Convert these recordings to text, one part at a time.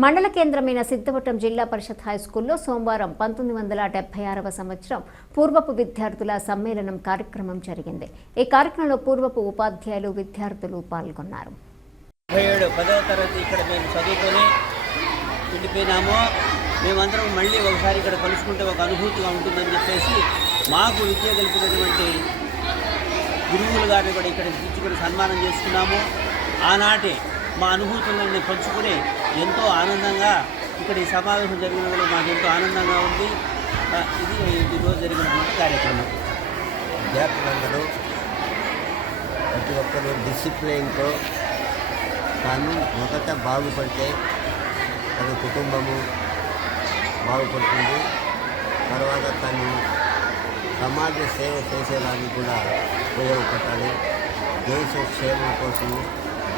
మండల కేంద్రమైన సిద్ధవటం జిల్లా పరిషత్ హైస్కూల్లో సోమవారం 1976వ సంవత్సరం పూర్వపు విద్యార్థుల సమ్మేళనం కార్యక్రమం జరిగింది. ఈ కార్యక్రమంలో పూర్వపు ఉపాధ్యాయులు, విద్యార్థులు పాల్గొన్నారు. 10వ తరగతి ఇక్కడ మేము చదువుకొని వెళ్ళిపోయినామో మేమందరం మళ్ళీ ఒకసారి ఇక్కడ కలుసుకుంటే ఒక అనుభూతిగా ఉంటుందని చెప్పేసి మాకు విద్య కలిపినటువంటి గురువులు గారిని కూడా ఇక్కడ పిలుచుకొని సన్మానం చేసుకున్నాము. ఆనాటి మా అనుభూతులను పంచుకుని ఎంతో ఆనందంగా ఇక్కడ ఈ సమావేశం జరిగిన మాకు ఎంతో ఆనందంగా ఉంది. ఇది ఈరోజు జరిగినటువంటి కార్యక్రమం. విద్యార్థులందరూ ప్రతి ఒక్కరూ డిసిప్లిన్తో తాను మొదట బాగుపడితే తన కుటుంబము బాగుపడుతుంది. తర్వాత తను సమాజ సేవ చేసేదానికి కూడా ఉపయోగపడాలి. దేశ క్షేమం కోసము,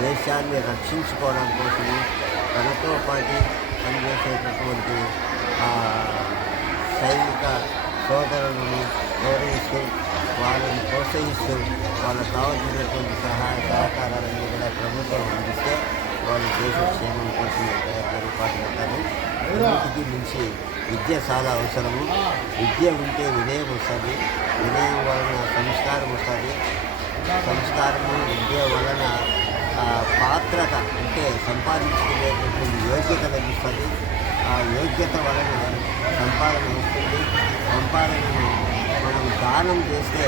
దేశాన్ని రక్షించుకోవడం కోసము తనతో పాటు పనిచేసేటటువంటి సైనిక సోదరులను గౌరవిస్తూ వాళ్ళని ప్రోత్సహిస్తూ వాళ్ళకు కావాల్సినటువంటి సహాయ సహకారాలన్నీ కూడా ప్రభుత్వం అందిస్తే వాళ్ళు దేశ క్షేమం కోసం పాటుపడతారు. అన్నిటికీ మించి విద్య చాలా అవసరము. విద్య ఉంటే వినయం వస్తుంది, వినయం వలన సంస్కారం వస్తుంది, సంస్కారము విద్య వలన పాత్రత అంటే సంపాదించుకునేటటువంటి యోగ్యత లభిస్తుంది. ఆ యోగ్యత వలన సంపాదన వస్తుంది. సంపాదనను మనం దానం చేస్తే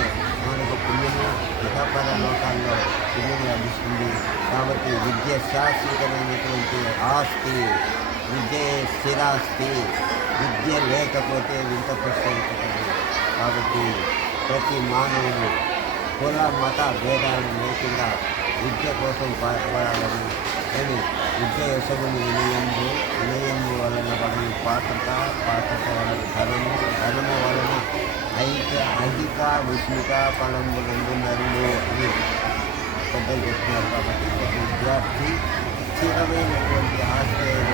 మనకు పుణ్యము, ఇతపర లోకాల్లో పుణ్యము లభిస్తుంది. కాబట్టి విద్య శాశ్వతమైనటువంటి ఆస్తి, విద్య స్థిరాస్తి. విద్య లేకపోతే వింత పుస్తకం. కాబట్టి ప్రతి మానవుడు కుల మత భేదాలు లేకుండా విద్య కోసం పాటుపడాలని, కానీ విద్య యశముని వినయము వలన పడని పాత్రత వలన ధనము వలన అధిక విస్మిక ఫలములందునరులు అని పెద్దలు చెప్తున్నారు. కాబట్టి ప్రతి విద్యార్థి స్థిరమైనటువంటి ఆశ్రయం